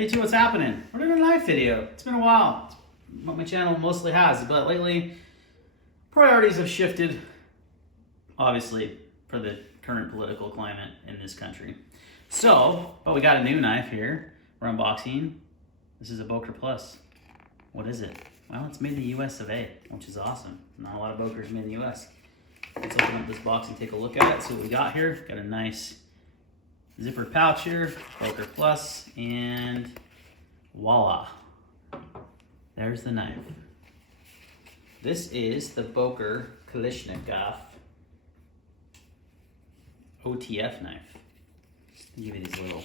Hey, T, what's happening? We're doing a knife video. It's been a while. It's what my channel mostly has, but lately priorities have shifted, obviously, for the current political climate in this country. So, but we got a new knife here. We're unboxing. This is a Boker Plus. What is it? Well, it's made in the US of A, which is awesome. Not a lot of Bokers made in the US. Let's open up this box and take a look at it. See what we got here. Got a nice zippered pouch here, Boker Plus, and voila. There's the knife. This is the Boker Kalashnikov OTF knife. I'll give you these little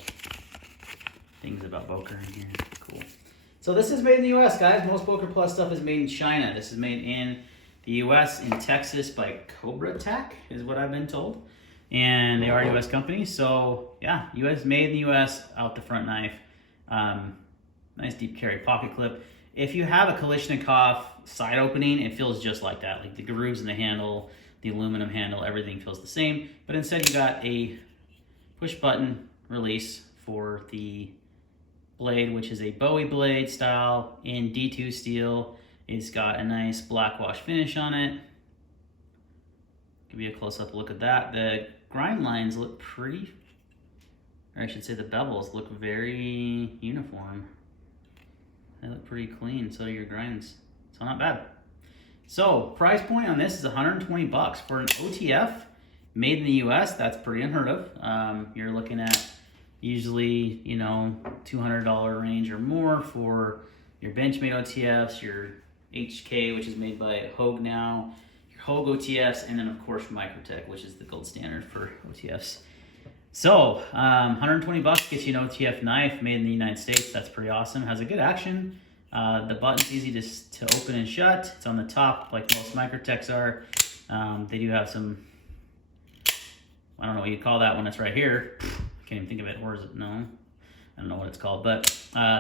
things about Boker in here. Cool. So this is made in the US, guys. Most Boker Plus stuff is made in China. This is made in the US, in Texas, by Cobra Tech, is what I've been told. And they are a US company, so yeah, US made in the US, out the front knife. Nice deep carry pocket clip. If you have a Kalashnikov side opening, it feels just like that. Like the grooves in the handle, the aluminum handle, everything feels the same. But instead you got a push button release for the blade, which is a Bowie blade style in D2 steel. It's got a nice black wash finish on it. Give you a close-up look at that. The grind lines look pretty, or I should say the bevels look very uniform. They look pretty clean, so do your grinds. So not bad. So price point on this is 120 bucks for an OTF made in the US. That's pretty unheard of. You're looking at usually, you know, $200 range or more for your Benchmade OTFs, your HK, which is made by Hogue now, your Hogue OTFs, and then of course Microtech, which is the gold standard for OTFs. So 120 bucks gets you an OTF knife made in the United States. That's pretty awesome. Has a good action. The button's easy to open and shut. It's on the top like most Microtechs are. They do have some, I don't know what you call that when it's right here. I can't even think of it. Where is it? No, I don't know what it's called. But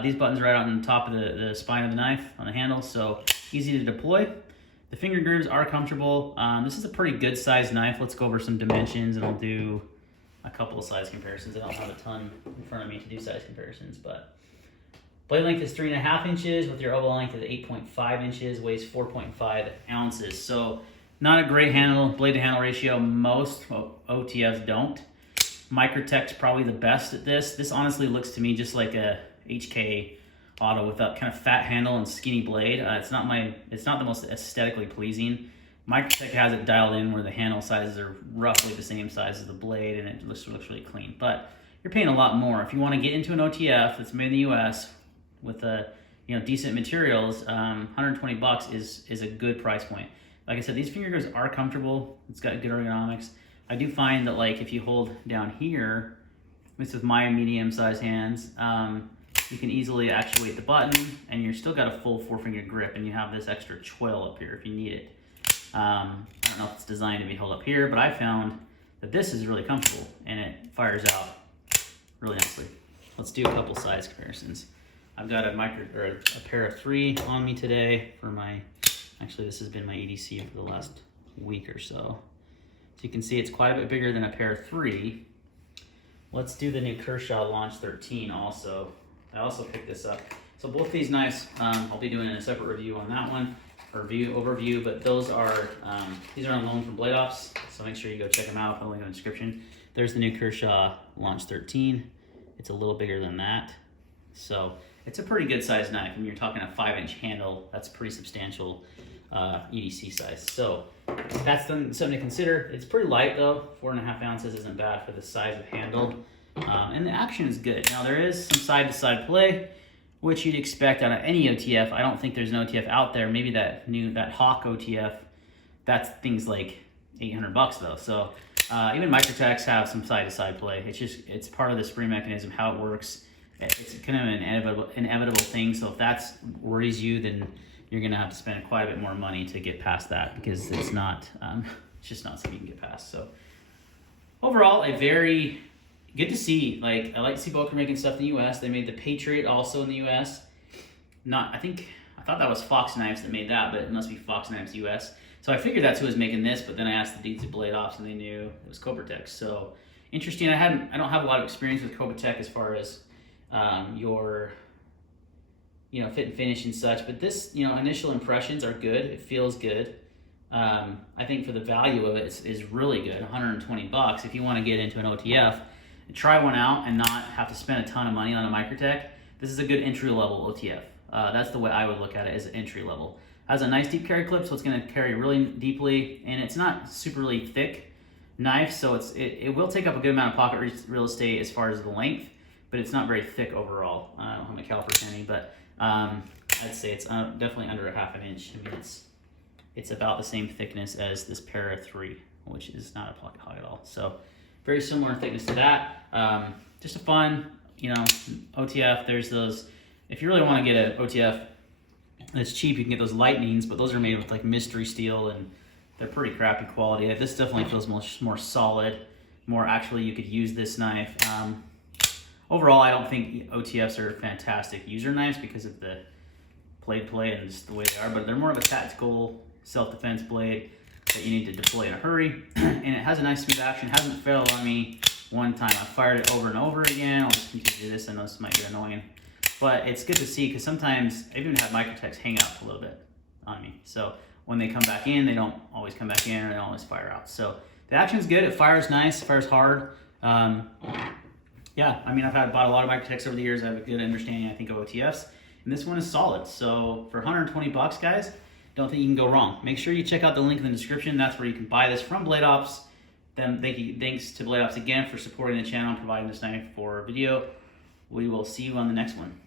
these buttons are right on the top of the spine of the knife on the handle, so easy to deploy. The finger grooves are comfortable. This is a pretty good sized knife. Let's go over some dimensions and I'll do a couple of size comparisons. I don't have a ton in front of me to do size comparisons, but blade length is 3.5 inches with your elbow length is 8.5 inches, weighs 4.5 ounces. So not a great blade to handle ratio. Most OTFs don't. Microtech's probably the best at this. This honestly looks to me just like a HK auto with that kind of fat handle and skinny blade. It's not the most aesthetically pleasing. Microtech has it dialed in where the handle sizes are roughly the same size as the blade, and it looks really clean. But you're paying a lot more if you want to get into an OTF that's made in the U.S. with decent materials. 120 bucks is a good price point. Like I said, these finger grooves are comfortable. It's got good ergonomics. I do find that like if you hold down here, at least with my medium-sized hands, you can easily actuate the button, and you're still got a full 4-finger grip, and you have this extra twill up here if you need it. I don't know if it's designed to be held up here, but I found that this is really comfortable and it fires out really nicely. Let's do a couple size comparisons. I've got a pair of 3 on me today for actually this has been my EDC for the last week or so. So you can see it's quite a bit bigger than a pair of 3. Let's do the new Kershaw Launch 13 also. I also picked this up. So both these knives, I'll be doing a separate review on that one. Overview, but these are on loan from Blade Ops, so make sure you go check them out. I'll link in the description. There's the new Kershaw Launch 13. It's a little bigger than that, so it's a pretty good sized knife. When you're talking a 5-inch handle, that's pretty substantial EDC size. So that's something to consider. It's pretty light though. 4.5 ounces isn't bad for the size of handle, and the action is good. Now there is some side-to-side play, which you'd expect out of any OTF. I don't think there's an OTF out there. Maybe that Hawk OTF, that's things like 800 bucks though. So even Microtechs have some side-to-side play. It's part of the spring mechanism, how it works. It's kind of an inevitable thing. So if that worries you, then you're gonna have to spend quite a bit more money to get past that, because it's not, it's just not something you can get past. So overall, a very good to see. Like, I like to see Boker making stuff in the U.S. They made the Patriot also in the U.S. I thought that was Fox Knives that made that, but it must be Fox Knives U.S. So I figured that's who was making this, but then I asked the dudes at Blade Ops and they knew it was Cobra Tech. So interesting. I don't have a lot of experience with Cobra Tech as far as your fit and finish and such. But this, initial impressions are good. It feels good. I think for the value of it is really good. 120 bucks. If you want to get into an OTF, try one out and not have to spend a ton of money on a Microtech. This is a good entry level OTF. That's the way I would look at it, as entry level. Has a nice deep carry clip, so it's going to carry really deeply, and it's not superly thick knife, so it will take up a good amount of pocket real estate as far as the length, but it's not very thick overall. I don't have my calipers handy, but I'd say it's definitely under a ½ inch. I mean, it's about the same thickness as this Para 3, which is not a pocket hog at all. So very similar in thickness to that. Just a fun, OTF. There's those, if you really want to get an OTF that's cheap, you can get those Lightnings, but those are made with like mystery steel, and they're pretty crappy quality. This definitely feels more solid, more actually you could use this knife. Overall, I don't think OTFs are fantastic user knives because of the blade play and just the way they are, but they're more of a tactical self-defense blade that you need to deploy in a hurry. And it has a nice smooth action. It hasn't failed on me one time. I fired it over and over again. I'll just continue to do this. I know this might be annoying, but it's good to see, because sometimes I even have Microtechs hang out a little bit on me. So when they come back in, they don't always come back in, or they don't always fire out. So the action's good. It fires nice, fires hard. Yeah, I mean, I've bought a lot of Microtechs over the years. I have a good understanding, I think, of OTFs, and this one is solid. So for 120 bucks, guys, don't think you can go wrong. Make sure you check out the link in the description. That's where you can buy this from Blade Ops. Thanks to Blade Ops again for supporting the channel and providing this knife for video. We will see you on the next one.